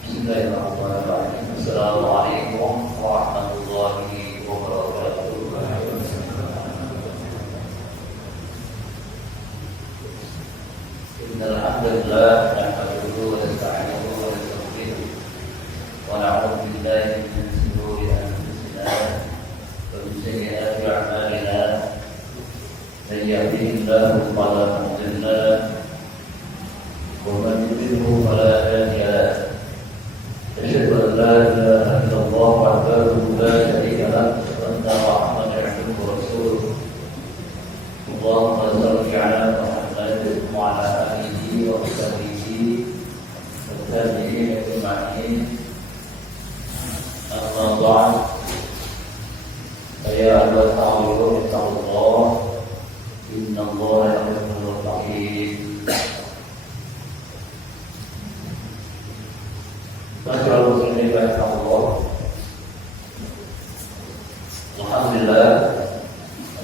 Bismillahirrahmanirrahim. Assalamualaikum warahmatullahi wabarakatuh. Innal hamdalillah nahmaduhu wa nasta'inuhu wa nastaghfiruh wa na'udzu billahi min shururi anfusina wa min sayyiati a'malina. Man yahdihillahu fala mudilla lahu wa man yudlilhu fala hadiya lahu. أشهد أن لا إله إلا الله وحده لا شريك له وأن محمدا عبده ورسوله. اللهم صل على محمد وعلى آله وصحبه والتابعين أجمعين. أما بعد فيا أيها الطالبون اتقوا الله إن الله يحب المتقين. Masyaallah muslimin rahimakumullah. Alhamdulillah,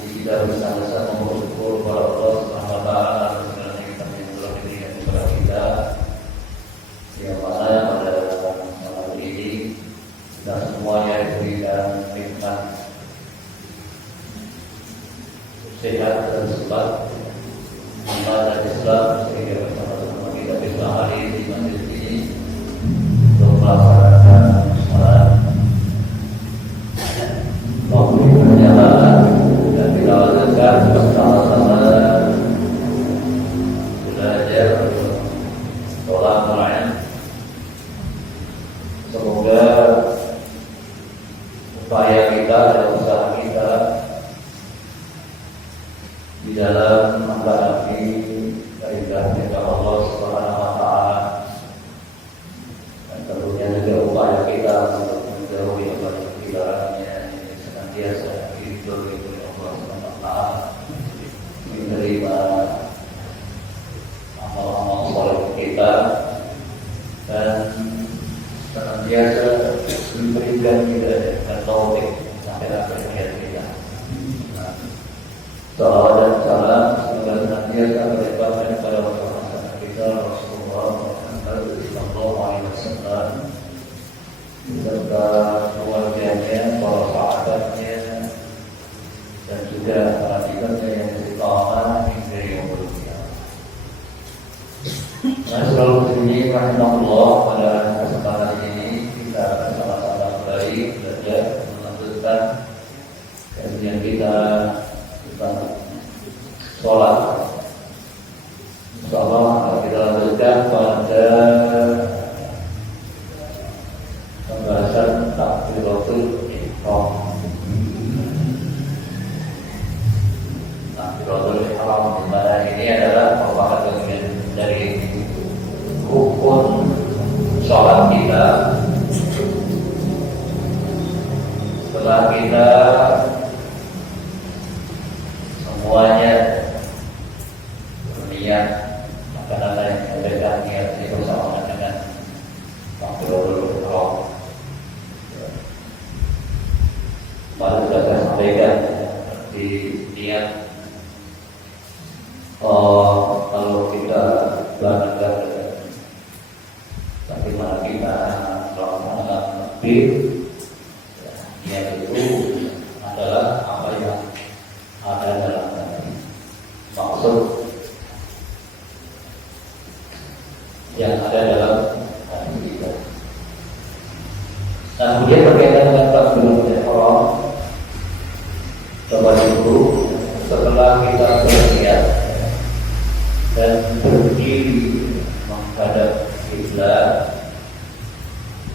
kita bersama-sama bersyukur kepada Allah Subhanahu wa taala atas segala nikmat yang telah diberikan kepada kita. Yang mana pada malam ini kita semuanya diberikan nikmat sehat dan selamat iman dan Islam sehingga bersama-sama kita bisa hadir di masjid ini melaksanakan sholat maupun perjalanan dan dilaksanakan bersama-sama belajar sholat Quran. Semoga upaya kita dan usaha kita di dalam menghadapi perintah Allah Subhanahu wa taala, tentunya juga upaya kita untuk menjauhi kebidarannya senantiasa diridhoi oleh Allah Subhanahu wa taala, menerima amal-amal saleh kita dan senantiasa memberikan kita taufik sampai akhir hayat kita. Salawat dan salam semoga senantiasa berlimpahkan kepada Rasulullah kita Rasulullah Sallallahu Alaihi Wasallam serta keluarganya, para sahabatnya, dan juga para ibadah yang istiqamah hingga yaumul qiyamah. Masyaallah muslimin rahimakumullah, pada kesempatan ini kita akan sama-sama kembali belajar melanjutkan kajian kita tentang sholat. Insyaallah kita lanjutkan pada pembahasan takbiratul ihram. Takbiratul ihram dimana ini adalah merupakan bagian dari rukun sholat kita. Setelah kita semuanya berniat, maka yang membedakan niat ini bersama dengan takbiratul ihram. Baru sudah saya sampaikan di niat, kalau kita belajar bagaimana kita melaksanakan takbir, niat itu adalah apa yang ada dalam maksud yang ada dalam hati kita. Nah, kemudian berkaitan dengan takbiratul ihram, Bapak Ibu, setelah kita berniat dan berdiri menghadap kiblat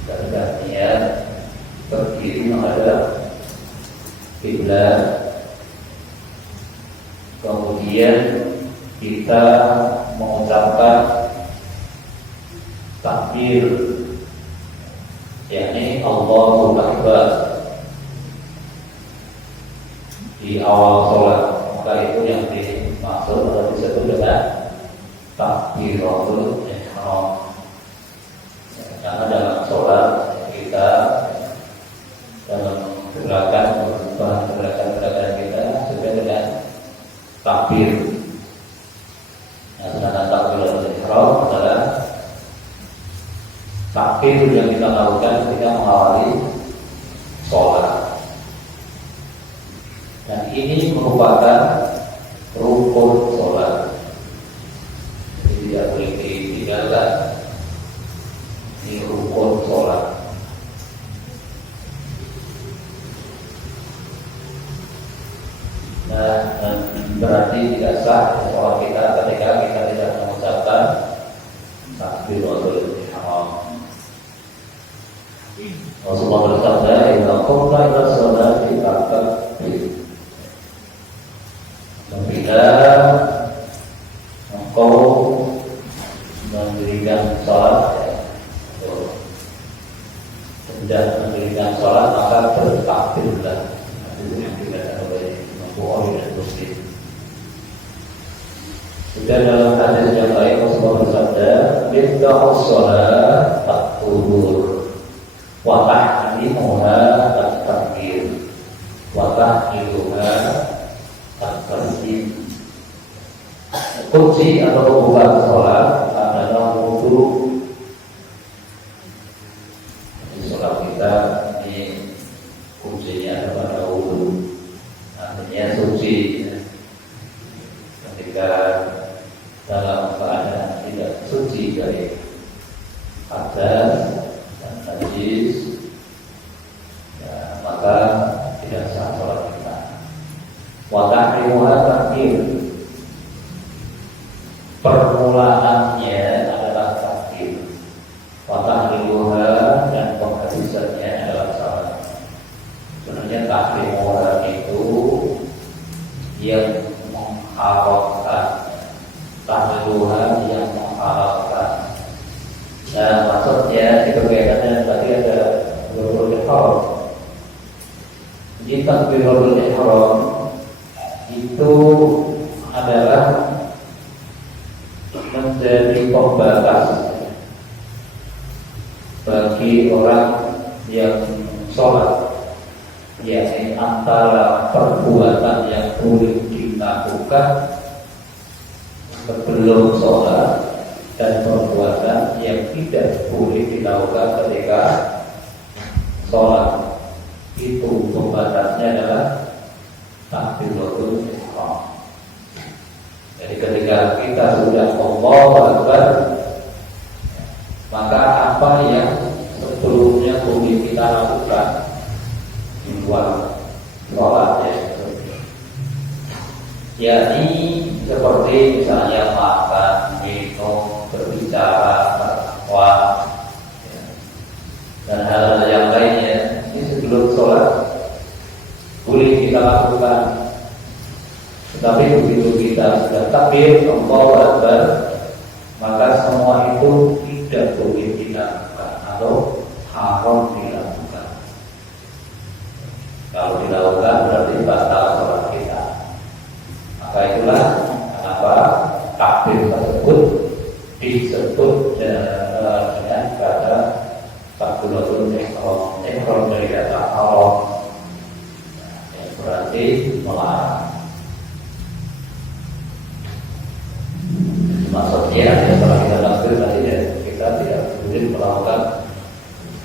dan berniat berdiri menghadap kiblat, kemudian kita mengucapkan takbir, yakni Allahu Akbar di awal sholat. Maka itu yang dimaksud atau disebut dengan takbiratul ihram. Karena dalam sholat kita dalam gerakan kita sesuai dengan takbir. Nah, sedangkan takbiratul ihram adalah takbir yang kita lakukan ketika mengawali sholat. Dan ini merupakan rukun sholat, jadi tidak boleh ditinggalkan. Ini rukun sholat. Nah, berarti tidak sah sholat kita ketika kita tidak mengucapkan takbiratul ihram. Rasulullah bersabda, "Inna qumna ila sholati fakabir." Bila engkau mendirikan sholat, hendak mendirikan sholat, maka bertakbirlah. Itu yang dikatakan oleh Bukhari dan Muslim. Juga dalam hadis yang lain Rasulullah bersabda, "Miftahus sholat at-tuhur, wa tahlimuha at-takbir, wa tahliluha at-taslim." Kunci atau pembukaan sholat adalah wudu. Di sholat kita ini kuncinya adalah wudu, artinya suci. Ketika dalam keadaan tidak suci dari hadas dan najis, ya, maka tidak sah sholat kita. Wa tahrimuha takbir, permulaannya adalah takbir. Wa tahrimuha, dan penghabisannya adalah salat. Sebenarnya tahrimuha itu yang mengharamkan, tahrimuha yang mengharamkan. Nah, maksudnya itu kaitannya tadi ada takbiratul ihram. Jadi takbiratul ihram itu adalah menjadi pembatas bagi orang yang sholat, yakni antara perbuatan yang boleh dilakukan sebelum sholat dan perbuatan yang tidak boleh dilakukan ketika sholat. Itu pembatasnya adalah takbiratul ihram. Jadi ketika kita sudah Allahu Akbar, maka apa yang sebelumnya boleh kita lakukan di luar sholat, yakni seperti misalnya makan, minum, berbicara, bertakwa, dan hal-hal yang lainnya, ini sebelum sholat boleh kita lakukan. Tetapi begitu kita sudah takbir Allahu Akbar, maka semua itu tidak boleh dilakukan atau haram dilakukan. Kalau dilakukan berarti batal sholat kita. Maka itulah kenapa takbir tersebut disebut dengan kata takbiratul ihram. Ihram dari kata haram, yang berarti melarang. Maksudnya setelah kita takbir tadi, kita tidak boleh melakukan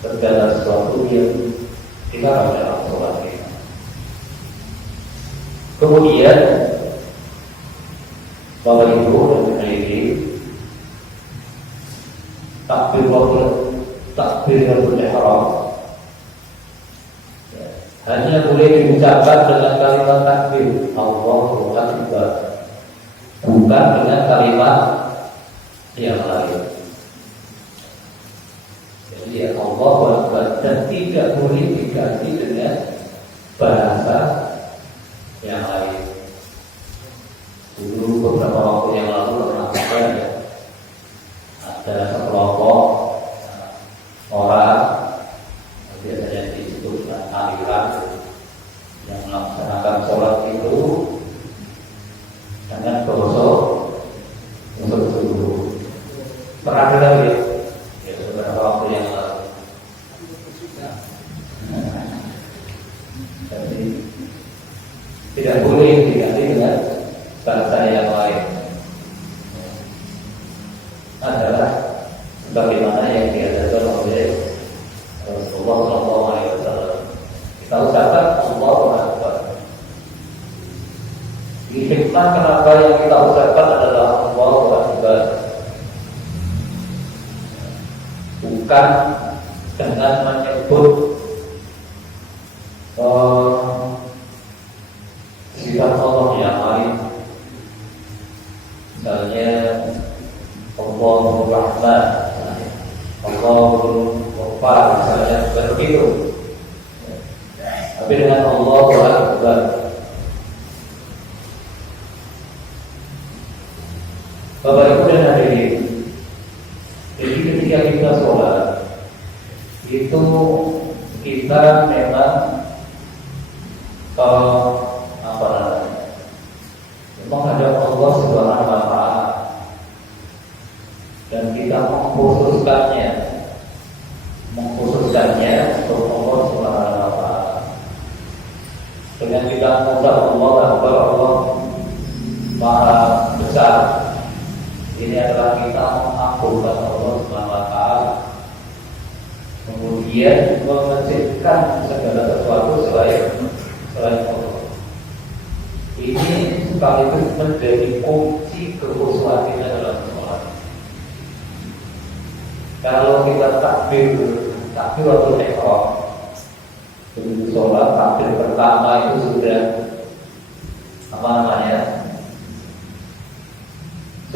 segala sesuatu yang dilarang dalam sholat kita. Kemudian Bapak Ibu dan Ibu, takbiratul ihram hanya boleh diucapkan dengan kalimat takbir Allahu Akbar, bukan dengan kalimat yang lain. Jadi Allahu Akbar, dan tidak boleh diganti dengan bahasa yang lain. Dulu beberapa waktu yang lalu pernah ya, ada sekelompok orang, biasanya disebut aliran, yang melaksanakan sholat itu dengan gosok dulu. Pernah dengar ya beberapa waktu yang lalu. Jadi bukan dengan menyebut sifat Allah yang lain. Misalnya Allahur Rahman, Allahur Ghaffar, misalnya begitu. Tapi dengan Allahu Akbar. Bapak Ibu dan hadirin, jadi ketika kita sholat itu kita memang menghadap Allah Subhanahu wa Ta'ala, dan kita mengkhususkannya untuk Allah Subhanahu wa Ta'ala. Dengan kita mengucap Allah Akbar, Allah Maha Besar, ini adalah kita mengagungkan Allah Subhanahu wa Ta'ala, kemudian mengecilkan segala sesuatu selain Allah. Ini sekaligus menjadi kunci kekhusyuan kita dalam sholat. Kalau kita takbiratul ihram sebelum sholat, takbir pertama itu sudah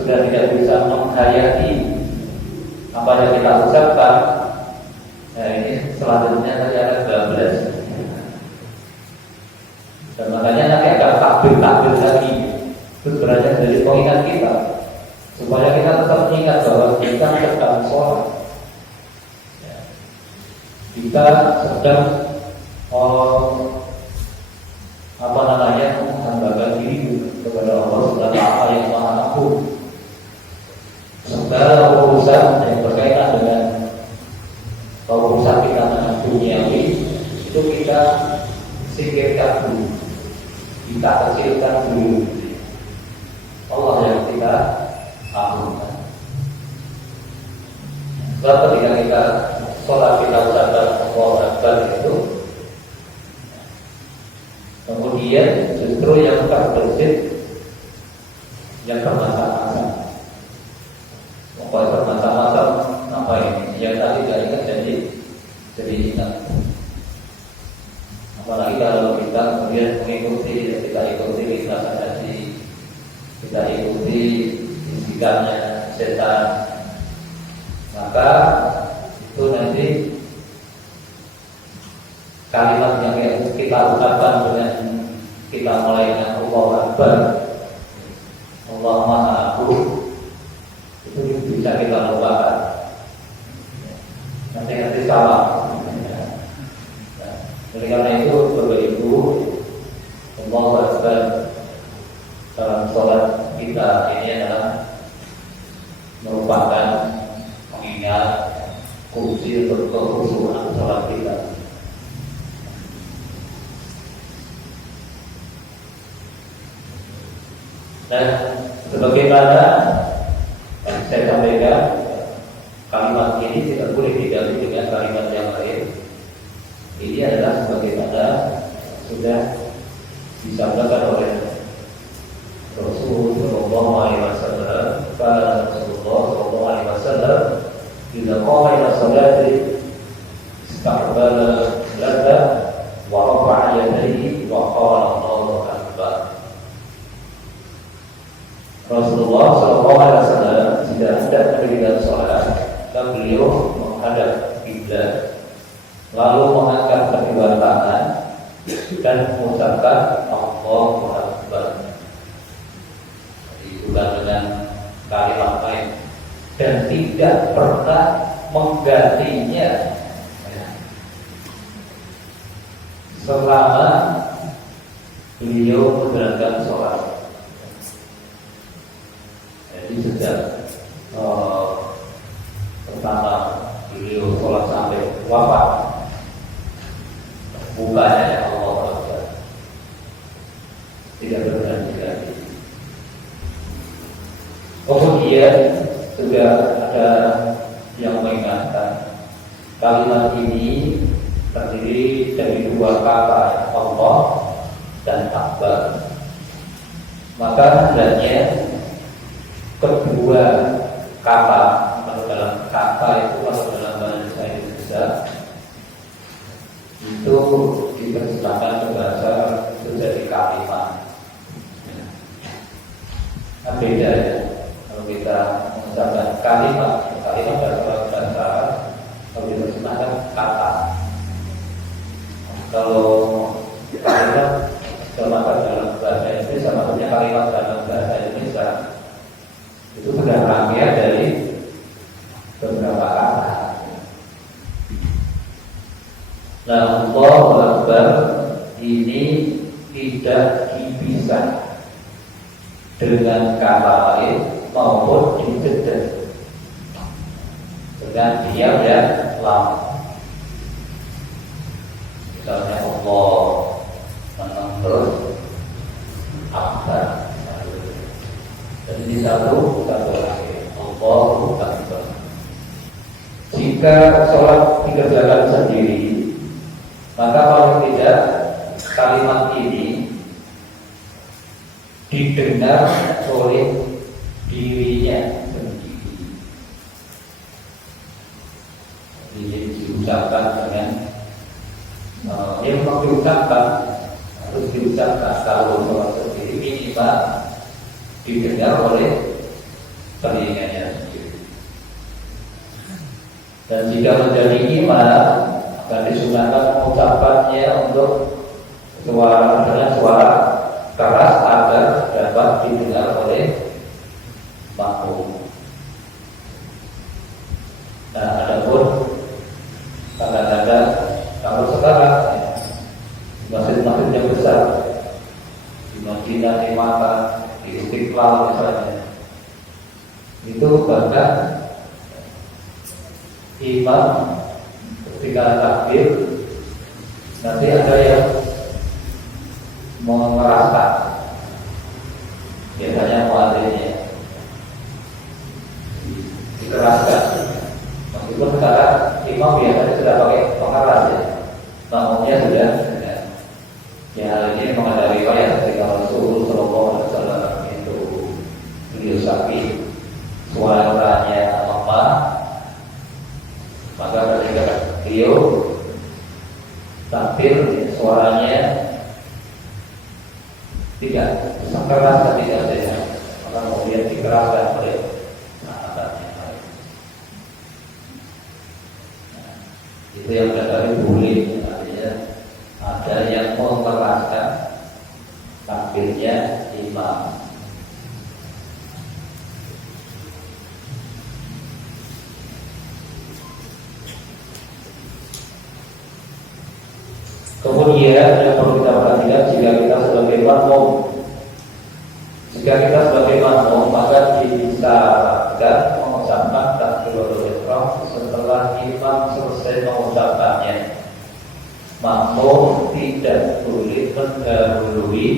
sudah tidak bisa menghayati apa yang kita ucapkan. Nah, ini selanjutnya saja ada 12. Dan makanya nanti ada takbir lagi. Itu sebenarnya dari pengingat kita, supaya kita tetap ingat bahwa kita sedang sholat. Kita sedang menghambakan diri kepada Allah Subhanahu wa Ta'ala yang Maha Agung. Segala urusan yang berkaitan dengan urusan kita dengan duniawi itu kita singkirkan dulu, kita kecilkan dulu. Allah yang kita agungkan. Sebab ketika kita sholat kita ucapkan Allahu Akbar itu, kemudian justru yang terbersih, yang bermacam-macam. Pokoknya bermacam-macam apa ini? Yang tadi tidak ingat jadi ingat. Apalagi kalau kita kemudian mengikuti, kita ikuti bisikannya setan, maka itu nanti kalimat yang kita ucapkan dengan kita mulai dengan Allahu Akbar, Allah Maha Agung, itu bisa kita lupakan. Nanti salah. Oleh karena itu, Bapak Ibu, Allahu Akbar dalam sholat kita ini adalah merupakan mengingat kunci untuk kekhusyuan sholat kita. Dan sebagaimana saya sampaikan, kalimat ini tidak boleh diganti dengan kalimat yang lain. Ini adalah sebagaimana sudah disampaikan oleh Rasulullah SAW. Pada Rasulullah SAW, bila qama ila salati istaqbala lada wa rafa'a yadayhi wa qala Allahu Akbar. Rasulullah SAW jika hendak mendirikan sholat, beliau menghadap kiblat, lalu mengangkat kedua tangan dan mengucapkan Allahu Akbar. Bukan dengan kalimat lain, dan tidak pernah menggantinya selama beliau menjalankan sholat. Jadi sejak pertama beliau sholat sampai wafat, bukannya Allah Akbar, tidak berganti-ganti. Kemudian juga ada yang mengingatkan kalimat ini terdiri dari dua kata, Allah dan Akbar. Maka hendaknya kedua kata, kalau dalam kata itu, kalau dalam bahasa Nah, Allahu Akbar ini tidak dipisah dengan kata lain maupun dijeda dengan diam dan lam. Misalnya Allah menang terus Akbar, jadi satu lagi Allahu Akbar. Jika sholat dikerjakan sendiri, maka paling tidak kalimat ini didengar oleh dirinya sendiri. Ini diucapkan dengan yang mau diucapkan harus diucapkan kalau sholat sendiri minimal didengar oleh telinganya sendiri. Dan jika menjadi imam, akan disunahkan mengucapkannya untuk suara dengan suara keras agar dapat didengar oleh makmum. Nah, adapun kadang-kadang kalau sekarang masjid-masjid yang besar di Madinah, di Makkah, di Istiqlal misalnya, itu bahkan imam ketika takbir nanti ada yang mengeraskan, biasanya muadzinnya dikeraskan. Meskipun sekarang imam biasanya sudah pakai pengeras ya, makmumnya sudah. Ya, hal ini memang ada riwayat ketika Rasul Shallallahu Alaihi Wasallam itu beliau sakit, suaranya lemah, maka ketika beliau takbir suaranya tidak sekeras tapi tidak sehat, maka kemudian dikeraskan oleh sahabatnya. Nah, itu yang dari boleh, artinya ada yang mengeraskan takbirnya imam. Kemudian yang perlu kita perhatikan, jika kita sebagai makmum, maka disarankan mengucapkan takbiratul ihram setelah imam selesai mengucapkannya. Makmum tidak boleh mendahului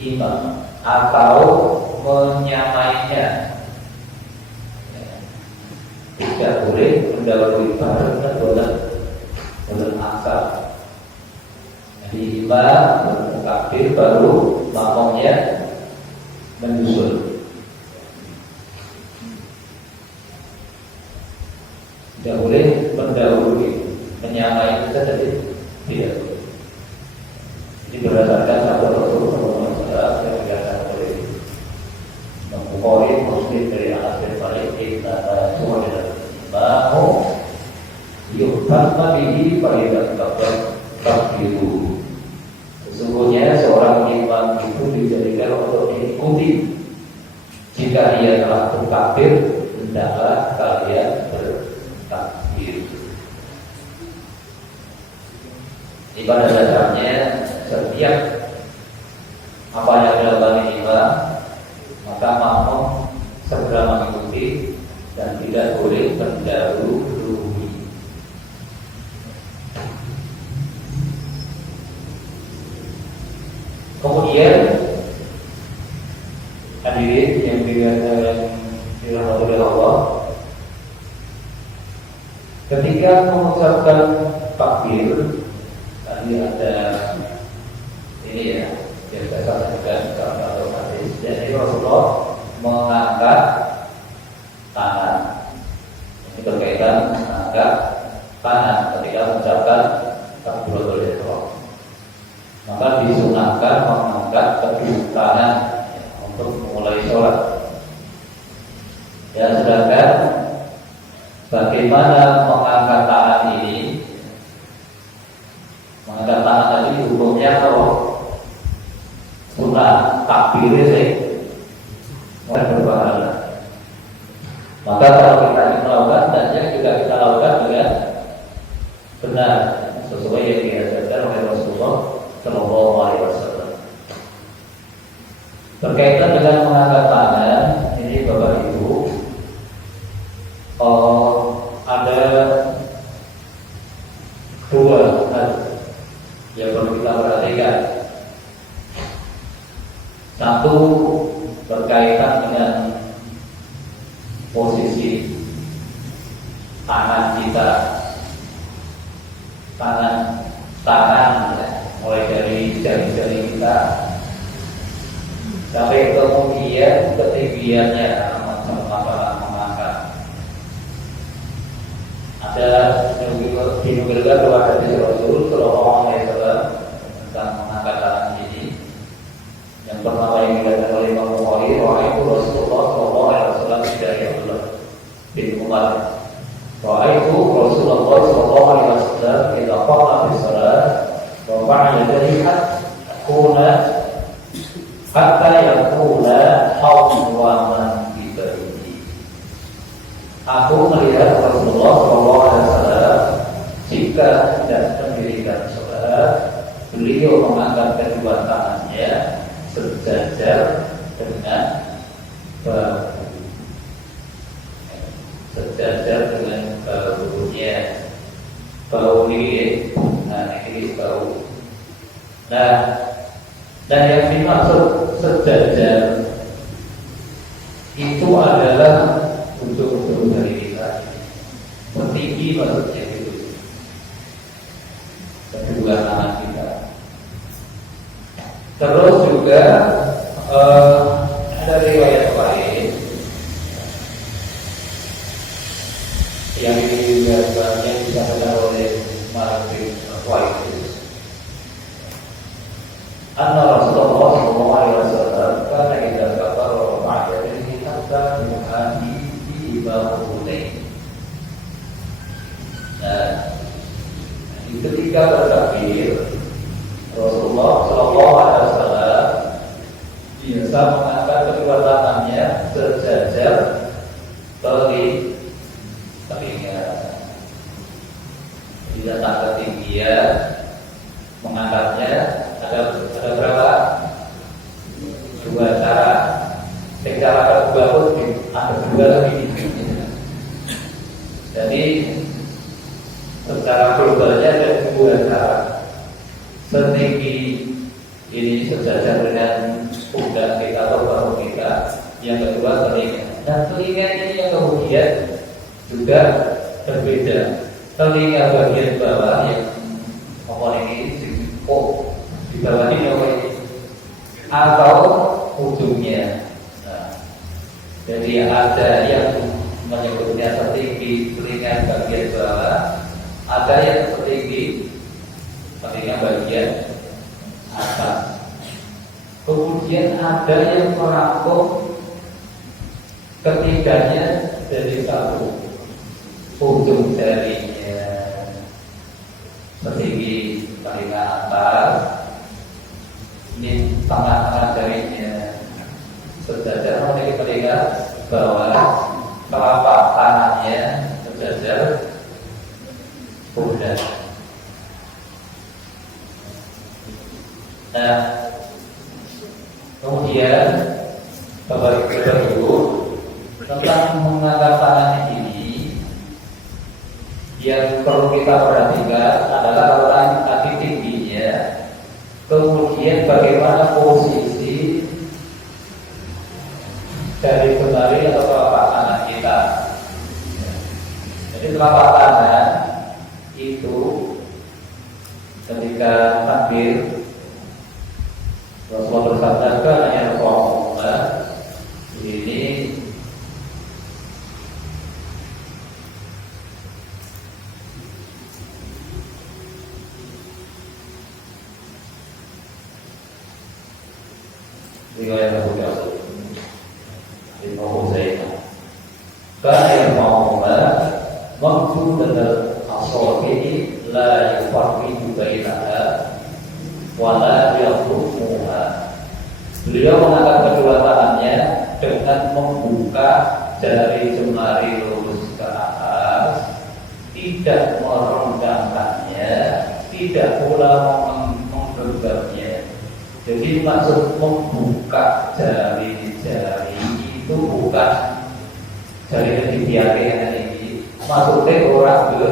imam atau menyamainya. Tidak boleh mendahului bareng dengan bulan asar. Jadi imam bertakbir baru makmumnya menyusul. Tidak boleh mendahului, menyamai itu tadi tidak. Ini berdasarkan sabda Rasulullah SAW yang dikatakan oleh Bukhari Muslim dari Anas bin Malik, "Inna sunnah imamu yuhtamma bihi fa idza takbiru." Sesungguhnya seorang imam itu dijadikan untuk diikuti. Jika ia telah bertakbir, hendaklah kalian bertakbir. Ini pada dasarnya setiap apa yang dilakukan imam, maka makmum segera mengikuti dan tidak boleh mendahului. Kemudian hadirin yang dirahmati oleh Allah, ketika mengucapkan takbir tadi ada ini ya, yang saya sampaikan dalam satu hadis. Jadi Rasulullah mengangkat tangan. Ini berkaitan mengangkat tangan ketika mengucapkan takbiratul ihram. Maka disunahkan mengangkat kedua tangan untuk memulai sholat. Ya, sedangkan bagaimana mengangkat tangan ini? Mengangkat tangan tadi hukumnya kalau sunnah takbir sih berpahala. Maka kalau kita melakukan, dan juga kita lakukan dengan benar dua hal yang perlu kita perhatikan. Satu, berkaitan dengan posisi tangan kita, tangan ya, mulai dari jari-jari kita sampai kemudian ketinggiannya masalah mengangkat. Ada dinukilkan bahwa hadis Rasul Sallallahu Alaihi Wasallam tentang mengangkat tangan ini. Yang pertama yang dikatakan oleh Imam Bukhari, wahai Rasulullah Sallallahu Alaihi Wasallam tidak Abdullah bin Umar. Wahai Rasulullah Sallallahu Alaihi Wasallam kita qama fi salat wa fa'ala dzalika hatta yakuna hawwan bi baiti. Aku melihat Rasulullah Sallallahu Alaihi Wasallam jika tidak mendirikan salat, beliau mengangkat kedua tangannya sejajar dengan bahu, sejajar dengan bahunya. Bahu ini, nah ini bahu. Nah, dan yang dimaksud sejajar itu adalah ujung-ujung dari kita, setinggi maksudnya itu kedua tangan kita. Terus juga ada riwayat lain yang disampaikan oleh Malik bin Khuwailid. Anna Rasulullah Sallallahu Alaihi Wasallam karena kita kafar ma'ya ini hatta yuhadi di bawahulai. Nah, ketika bertakbir Rasulullah Sallallahu Alaihi Wasallam biasa mengangkat kedua tangannya sejajar telinga. Tidak tak ketinggian mengangkatnya. Ada berapa? Dua cara. Cara kedua pun ada dua lagi. Jadi secara globalnya ada dua cara. Setinggi ini sejajar dengan pundak kita atau bahu kita. Yang kedua telinga. Dan telinga ini yang kemudian juga berbeda. Telinga bagian bawah yang ini di bawah ini atau ujungnya. Nah, jadi ada yang menyebutnya setinggi telinga bagian bawah, ada yang setinggi telinga bagian atas. Kemudian ada yang merangkum ketiganya dari satu, ujung jarinya setinggi telinga atas, ini tengah-tengah jarinya sejajar dengan telinga bawah, telapak tangannya sejajar pundak. Nah, kemudian Bapak Ibu tentang mengangkat tangan ini yang perlu kita perhatikan adalah orang kaki tingginya, kemudian bagaimana posisi dari jemari atau telapak tangan kita. Jadi telapak tangan itu ketika takbir Rasulullah bersabda karena yang Rasulullah ini riwayat Abu Dawud di Zainab. Karena yang Rasulullah mengkumpul asofi la yufarriqu bainaha wala yaqumuha. Beliau mengangkat kedua tangannya dengan membuka jari jemari lurus ke atas, tidak merenggangkannya, tidak pula menggenggamnya. Jadi maksud membuka jari-jari itu bukan jari jari ini, maksudnya orang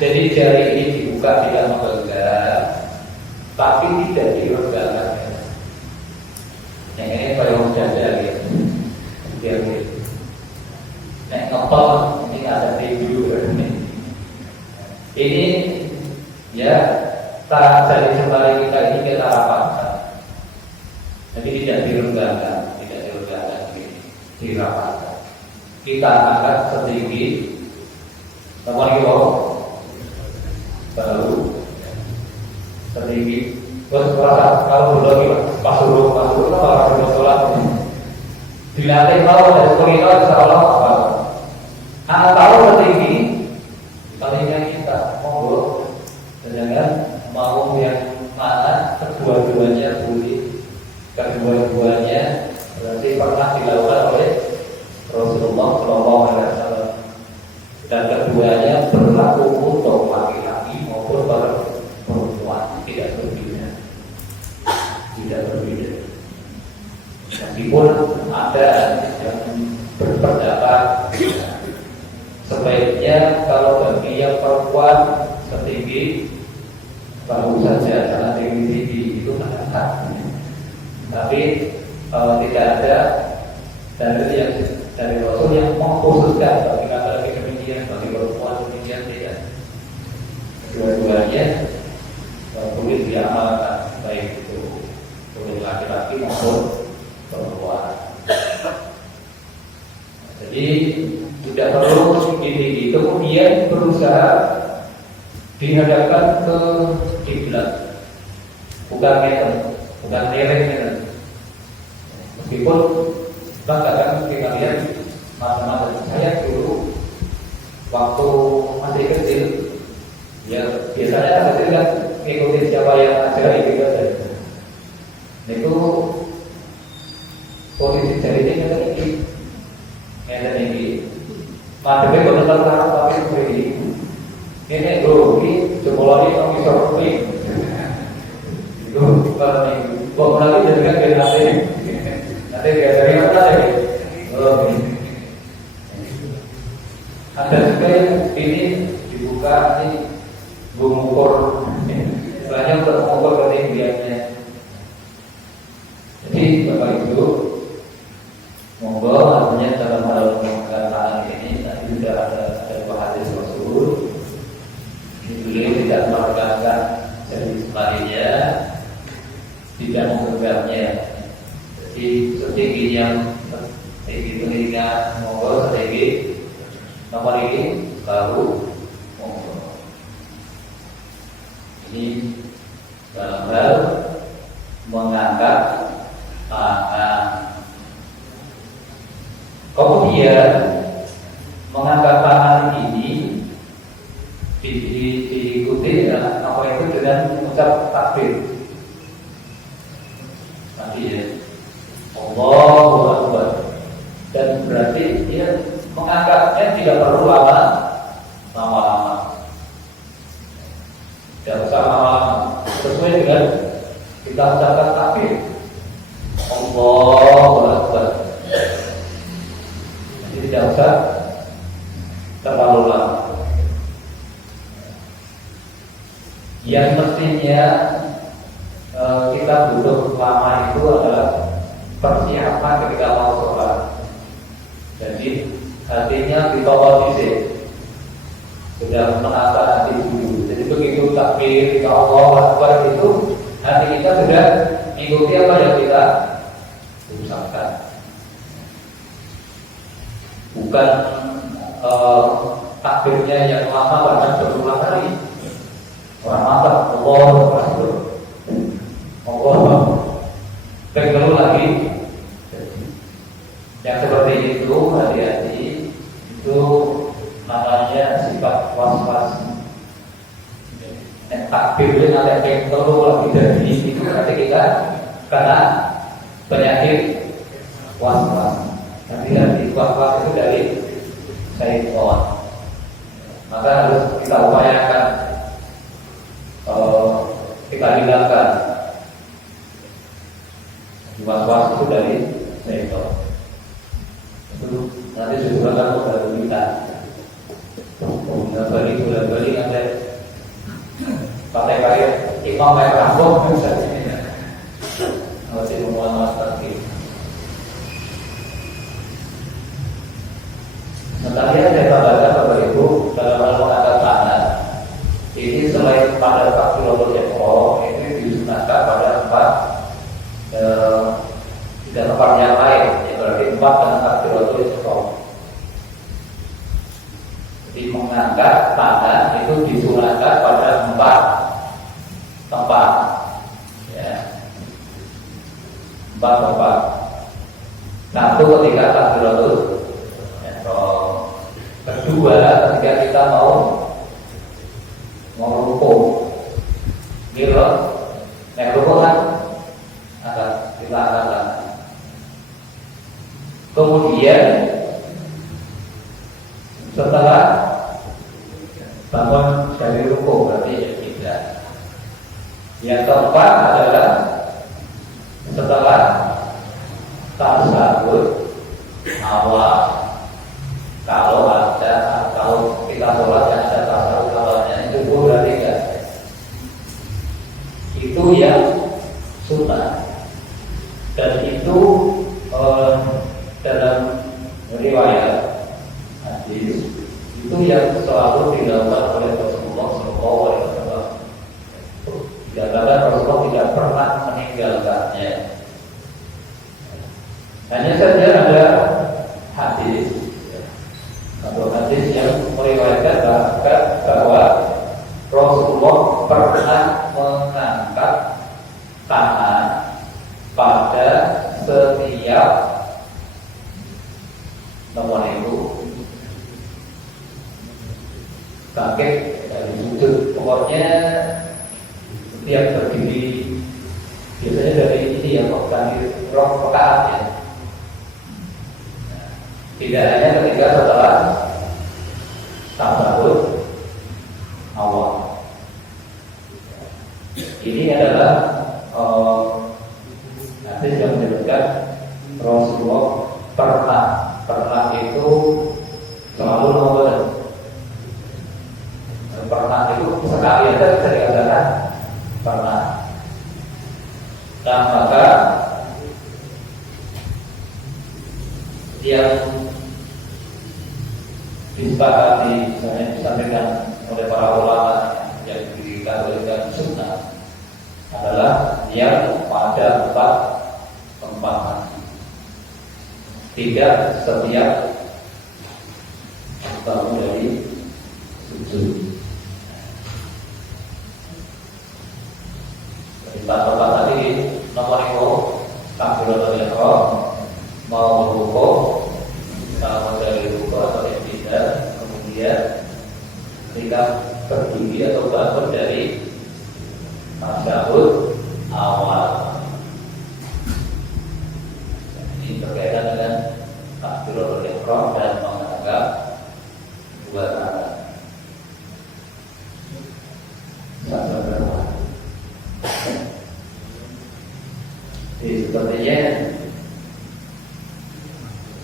Jadi jari ini dibuka tidak memegang, tapi tidak diregangkan. Yang ini payung dada gitu. Biar gitu. Nek ngepel ini ada video ini ya jari jempol kita ini kita rapatkan. Jadi tidak diregangkan, dirapatkan. Kita angkat setinggi sama lagi baru setinggi. Terus kalau dulu lagi pas dulu kalau sholat dilatih tahu dari sekolah insya Allah apa? Anak tahu setinggi palingnya kita monggo, jangan mau yang mana kedua-duanya boleh, kedua-duanya berarti pernah dilakukan oleh Rasulullah SAW dan keduanya berlaku untuk laki-laki maupun perempuan, tidak berbeda. Meskipun ada yang berpendapat sebaiknya kalau bagi yang perempuan setinggi baru saja, jangan tinggi itu mendekat. Tapi tidak ada dari Rasul yang mengkhususkan bagi laki-laki demikian, bagi perempuan demikian, tidak. Dua-duanya boleh diamalkan, baik itu boleh laki-laki maupun perempuan. Jadi tidak perlu ini kemudian berusaha dihadapkan ke kiblat, bukan miring. Meskipun bahkan kita lihat masa-masa saya dulu waktu masih kecil, ya biasanya kecil kan ikutin siapa yang ajar itu saja. Itu posisi jari ini padahal kalau terang tapi ini bro, ini jempol ini kami soroti. Itu kalau ini kok lagi dengan generasi nanti dari mana lagi? Ada juga yang ini dibuka ini mengukur, istilahnya untuk mengukur ketinggiannya. Jadi Bapak Ibu, monggo artinya dalam hal pengangkatan ini tadi sudah ada hadis Rasul. Beliau tidak meregangkan jari jempolnya, tidak menggenggamnya. Jadi setinggi yang tinggi telinga monggo, setinggi nomor ini baru monggo. Ini dalam hal mengangkat tangan. Kemudian mengangkat tangan ini diikuti ya, apa itu dengan mengucap takbir. Tadi ya, Allahu Akbar. Dan berarti dia mengangkatnya tidak perlu lama-lama. Tidak usah lama-lama. Sesuai dengan kita ucapkan takbir. Allahu Akbar. Jadi tidak usah terlalu lama. Yang mestinya kita butuh lama itu adalah persiapan ketika mau sholat. Jadi hatinya ditolong disini, sudah menata hati dulu. Jadi begitu takbir Allah Akbar itu hati kita sudah mengikuti apa yang kita ucapkan. Bukan takbirnya yang lama bahkan berulang kali. Orang mantap, Allah Akbar, Allah Akbar lagi. Yang seperti itu hati-hati, itu namanya sifat was-was. Takbirnya nanti pengkelu lagi dari itu nanti kita karena penyakit was-was. Hati-hati, was-was itu dari syaitan. Maka harus kita upayakan, kita hilangkan was-was itu dari syaitan. Nanti sebulan kalau baru kita bulan balik ada imam kayak kampung misalnya ini masih mengulang lagi. Nah, tadi ada baca Bapak Ibu dalam hal mengangkat tangan ini selain pada takbiratul ihram ini disunahkan pada tidak tempat yang lain, ya berarti tempat dengan takbiratul ihram. Jadi mengangkat tangan itu disunahkan pada tempat, ya, tempat. Satu ketika takbiratul ihram, kedua ketika kita mau rukuk, gitu, naik rukuk kan, kita angkat. Kemudian setelah bangun dari rukuk berarti ya tidak. Yang keempat adalah setelah tasyahud awal. Kalau kita sholat yang ada tasyahud awalnya itu berarti enggak. Itu yang sunnah. Dan itu dalam riwayat hadis itu yang selalu dilakukan oleh Rasulullah SAW. Dikatakan Rasulullah tidak pernah meninggalkannya. Hanya saja ada hadis atau hadis yang meriwayatkan bahwa Rasulullah pernah mengangkat tangan pada setiap nomor itu bangkit dari sujud. Pokoknya setiap berdiri biasanya dari ini ya, dari rakaat ya. Tidak hanya ketika setelah tasyahud awal. Ini adalah hadis yang menyebutkan Rasulullah pernah itu selalu nomor. Pernah itu sekali aja bisa dikatakan pernah. Dan maka yang disepakati misalnya disampaikan oleh para ulama yang dikategorikan sunnah adalah yang pada tempat tidak setiap bangun dari sujud. Tempat tadi nomor itu takbiratul ihram mau rukuk, mau dari rukuk atau tidak, kemudian ketika berdiri atau bangun dari tasyahud awal. Ini berkaitan dengan takbiratul ihram dan mengangkat dua tangan. Jadi sepertinya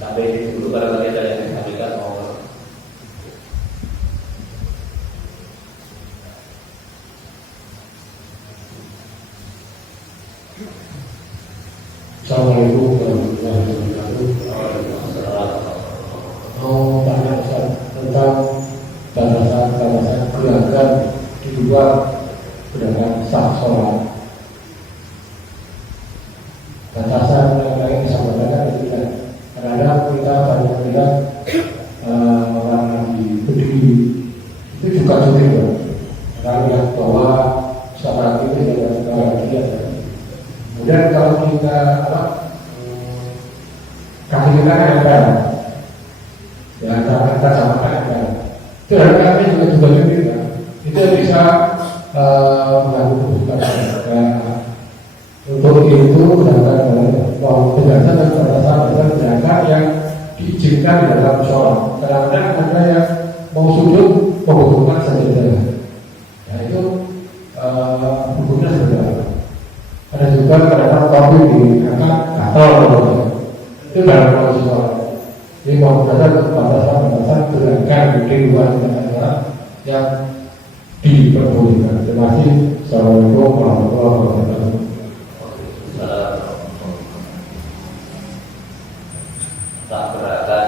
sampai di dulu barangkali ada yang disampaikan mau. Assalamualaikum warahmatullahi wabarakatuh. Mau tanya Ustaz tentang batasan gerakan di luar gerakan sah sholat. Batasan yang lain disampaikan tidak. Kadang kita banyak bilang orang di berdiri itu juga sulit. Karena lihat bahwa sholat itu tidak bahagia. Kemudian kalau kita kaki kita nempel, ya kita sama nempel. Itu kaki juga kita. Itu bisa mengganggu kebutuhan. Untuk itu gerakan penjelasan dan batasan adalah gerakan yang diizinkan dalam sholat. Kadang-kadang ada yang mau sujud membutuhkan sajadah. Nah itu hukumnya seperti apa? Ada juga kadang-kadang topi diangkat gatal, itu dalam kondisi sholat. Jadi mau batasan gerakan di luar yang diperbolehkan. Terima kasih. Assalamualaikum warahmatullahi wabarakatuh. Tak gerakan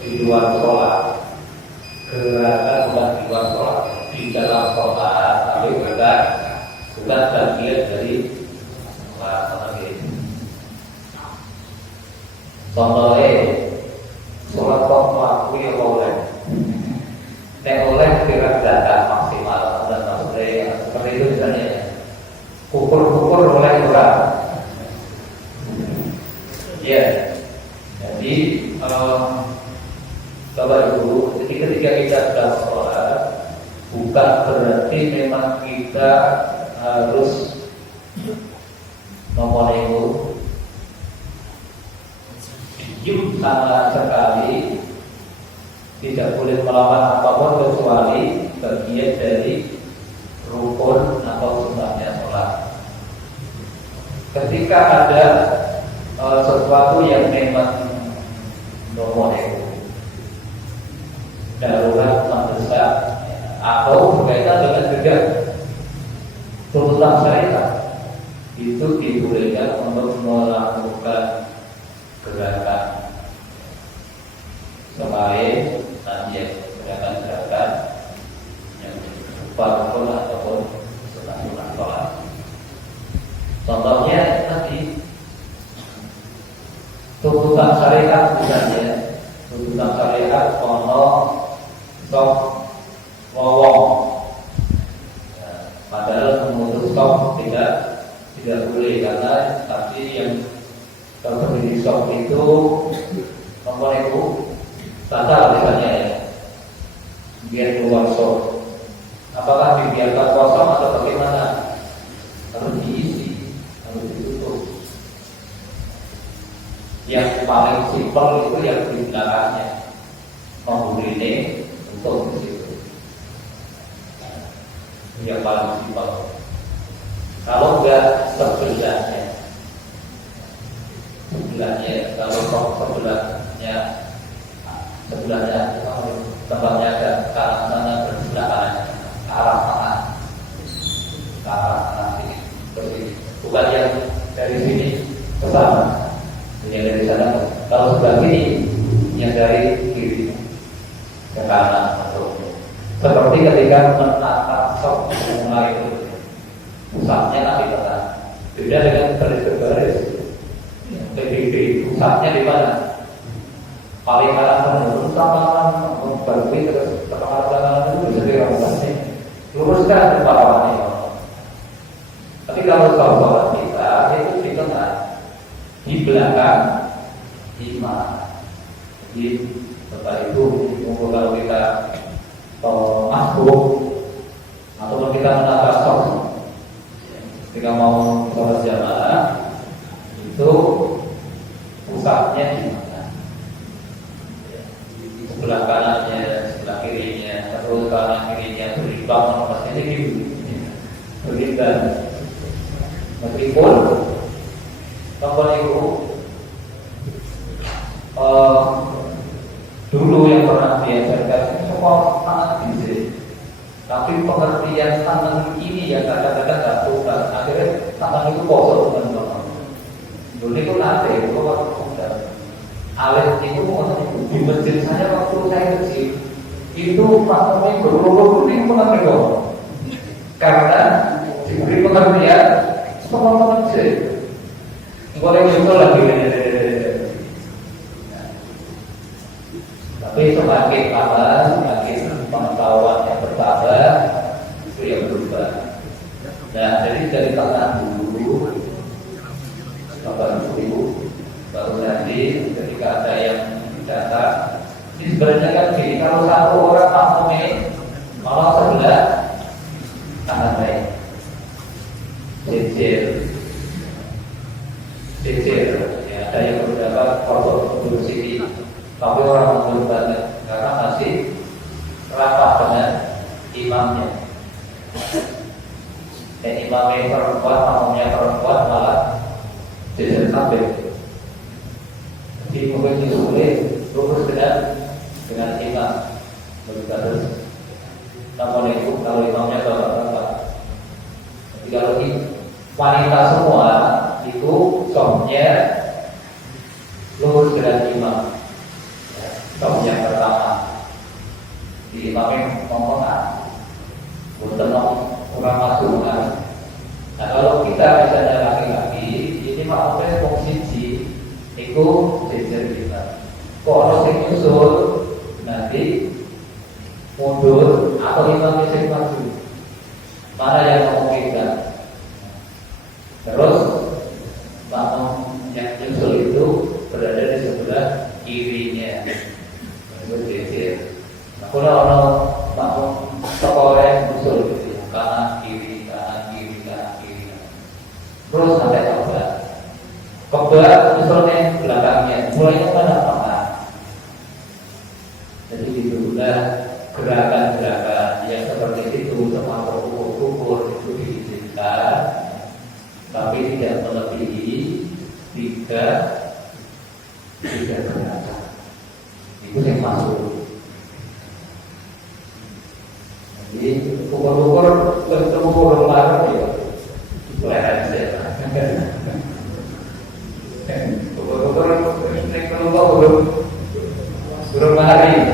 di luar sholat, gerakan bukan di luar sholat, di dalam sholat, tapi bukan bagian dari sholat. Contohnya sholat kok melakukan yang oleh kira zakat maksimal dan maksudnya seperti itu misalnya kukur oleh berat. Ya, jadi Bapak Ibu, ketika kita sedang sholat, bukan berarti memang kita harus memenuhi diam sama sekali, tidak boleh melakukan apapun kecuali bagian dari rukun atau sunnahnya sholat. Ketika ada sesuatu yang memang memenuhi darurat mendesak atau berkaitan dengan juga tuntutan syariat, itu dibolehkan untuk melakukan gerakan selain nanti gerakan yang berupa rukun ataupun sunah sholat. Contohnya tadi tuntutan syariat, misalnya tuntutan syariat ono sok ngomong, padahal memutus sok tidak boleh, karena tadi yang terberdiri sok itu nomor itu batal misalnya ya, biar keluar sok. Apakah dibiarkan kosong atau bagaimana? Harus diisi, harus ditutup. Yang paling simpel itu yang di belakangnya, memberi ini untuk di situ. Yang paling simpel. Kalau enggak sebelahnya, kalau sebelahnya tempatnya ada ke arah sana, bersebelahan ke arah tengah, sini, seperti bukan yang dari sini ke sana. Yang dari sana, kalau sebelah kiri, yang dari kiri ke kanan. Seperti ketika menatap sok mulai itu, pusatnya nanti tengah. Beda dengan baris-baris. Pusatnya di mana? Paling kanan menurun, tangan berbalik terus ke kanan itu bisa dirasakan. Luruskan ke bawahnya. Tapi kalau sholat kita itu di tengah, di belakang imam. Jadi Bapak Ibu, kalau kita masuk atau kita menata sholat, ketika mau sholat jamaah itu pusatnya di mana? Di sebelah kanannya, sebelah kirinya, atau kanan kirinya berimbang, maksudnya berimbang. Meskipun Bapak Ibu dulu yang pernah diajarkan semua tangan bisa, tapi pengertian tangan ini yang kadang-kadang tak tukar, akhirnya tangan itu kosong teman-teman. Dulu itu nanti alit itu di masjid saya waktu saya kecil itu maknanya berulur ini mengerti kok, karena diberi pengertian semua manusia boleh itu lagi. Tapi semakin lama, semakin pengetahuan yang bertambah, itu yang berubah. Nah, jadi dari tangan dulu, Bapak Ibu, baru nanti ketika ada yang datang, ini sebenarnya kan gini, kalau satu orang makmumnya, malah sebelah kanan baik, cicir, ya, ada yang beberapa foto duduk sini. Tapi orang belum banyak karena masih rapat dengan imamnya. Dan imamnya perempuan, makmumnya perempuan malah jadi sampai. Jadi mungkin disuruh lurus dengan imam. di imamnya ngomong bukan orang masukkan. Nah kalau kita misalnya laki-laki, ini maksudnya posisi itu jejer kita. Kalau yang nyusul nanti mundur atau imamnya sing maju, mana yang mau kita? Terus makmum yang nyusul itu berada di sebelah kirinya, itu jejer. Nah kalau orang makmum sekolah yang nyusul gitu, kanan kiri kanan kiri kanan kiri, terus sampai kebal misalnya belakangnya mulainya pada mana. Jadi itulah gerakan-gerakan yang seperti itu termasuk ukur-ukur itu diizinkan, tapi tidak melebihi tiga gerakan. Itu yang masuk. Jadi ukur-ukur lembaga ya boleh saja. Ukur belum hari.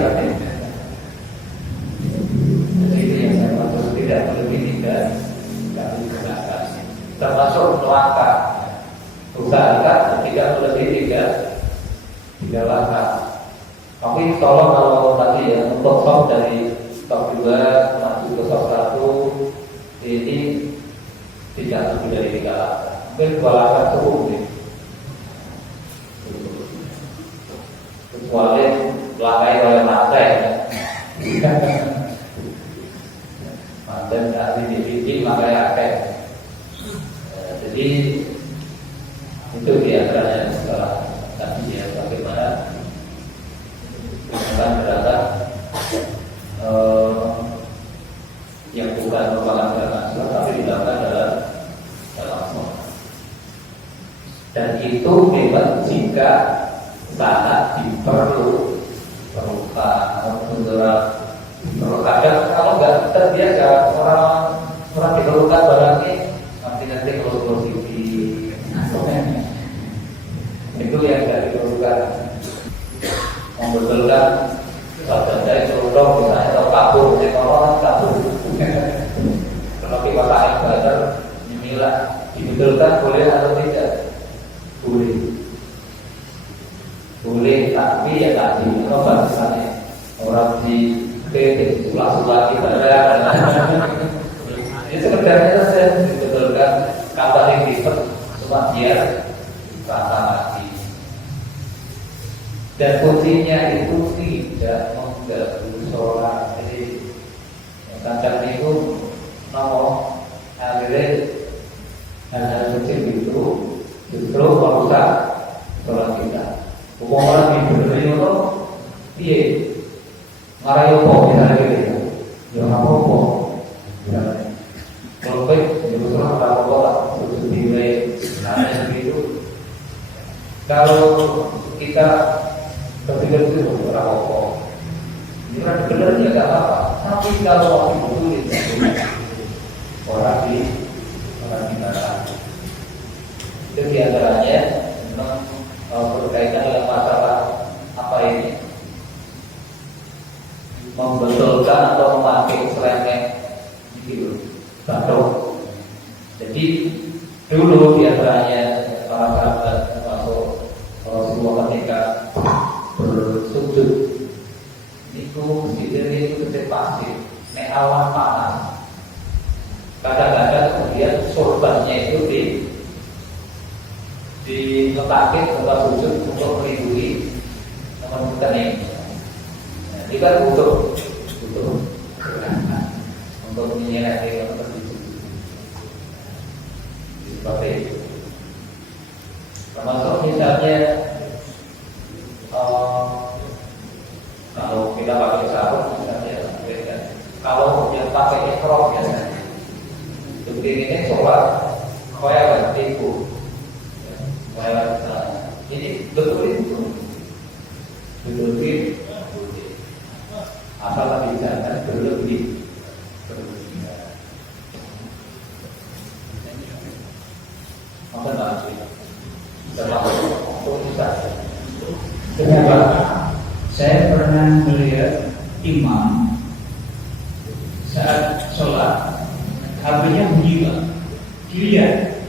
Jadi itu yang saya maksud, tidak melebihi tiga gerakan. Termasuk langkah, usahakan tidak melebihi tiga langkah. Tapi tolong kalau tadi ya untuk stop dari stop 2 maju ke stop 1 ini tidak lebih dari 3 langkah. Mungkin 2 langkah cukup nih. Kecuali langkah lantai ya. Mantan dari DVD langkah akeh. Jadi itu biasanya setelah tadi ya bagaimana akan gerakan yang bukan merupakan gerakan sholat tapi dilakukan dalam sholat. Dan itu memang jika sangat diperlukan. Kadang kalau nggak terbiasa orang diperlukan barang ini nanti kalau TV itu yang nggak diperlukan. Membetulkan sahabat saya terutama misalnya atau kabur, orang kabur. Kalau kita pakai belajar nyemilah dibetulkan boleh atau tidak? Boleh, tapi ya tadi kalau misalnya orang di sebelah kita ini sebenarnya saya dibetulkan kabar yang dipet cuma dia rasa lagi. Dan kuncinya itu tidak mengganggu sholat. Jadi kadang itu akhirnya hal-hal kecil itu justru merusak sholat kita. Orang di dunia itu dia marah yopo misalnya gitu ya apa-apa kalau baik justru apa-apa sudah dimulai itu. Kalau kita berpikir itu apa-apa ini kan benernya gak apa-apa, tapi kalau waktu itu orang di dalam itu diantaranya memang berkaitan dengan masalah apa ini membetulkan atau memakai selengkeng gitu, batuk. Jadi dulu diantaranya para sahabat termasuk Rasulullah ketika bersujud itu sidin itu kecil pasir, nek awan panas. Kadang-kadang kemudian sorbannya itu diletakin tempat sujud untuk melindungi teman-teman ini. Ini kan butuh gerakan untuk menyerahkan seperti itu. Seperti itu. Termasuk misalnya kalau kita pakai sarung misalnya, kalau yang pakai ekor biasanya, begini sholat, kaya tipu. Ini betul itu, asal tadi jangan berlebih. Apa lagi? Saya pernah melihat imam saat sholat HP-nya bunyi Pak, dilihat,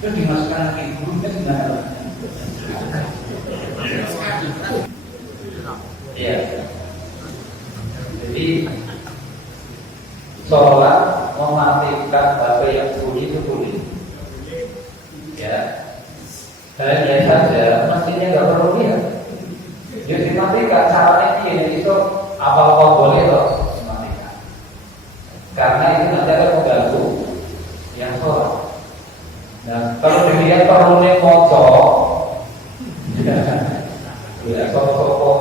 itu dimasukkan ke guru kan gimana Pak? Iya. Jadi sholat mematikan HP yang bunyi itu boleh. Ya. Hanya saja mestinya nggak perlu lihat. Jadi dimatikan caranya ini itu apa-apa boleh loh dimatikan. Karena itu nanti akan mengganggu yang sholat. Nah, kalau dilihat perlu nih moco, ya sopo-sopo.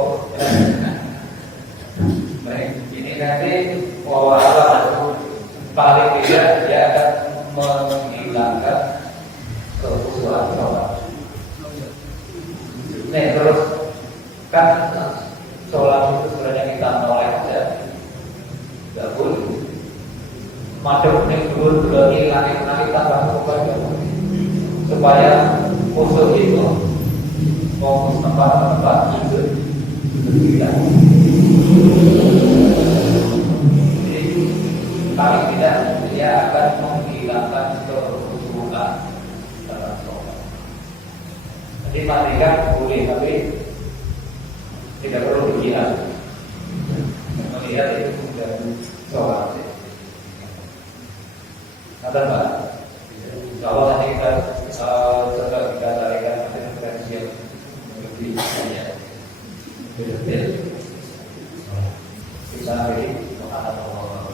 Baik, ini nanti paling tidak dia akan menghilangkan kekhusyuan sholat. Nih terus kan sholat itu sebenarnya kita noleh aja, nggak boleh. Madep nih dulu hilang nanti tambah kepada supaya khusyuk itu fokus tempat-tempat itu tidak. Jadi paling tidak dia akan menghilangkan kekhusyuan dalam sholat. Jadi matikan boleh tapi tidak perlu dikira melihat itu sudah sholat. Ada Pak? Kalau nanti kita coba kita tarikan referensi yang lebih banyak. Bisa beri kepada Allah.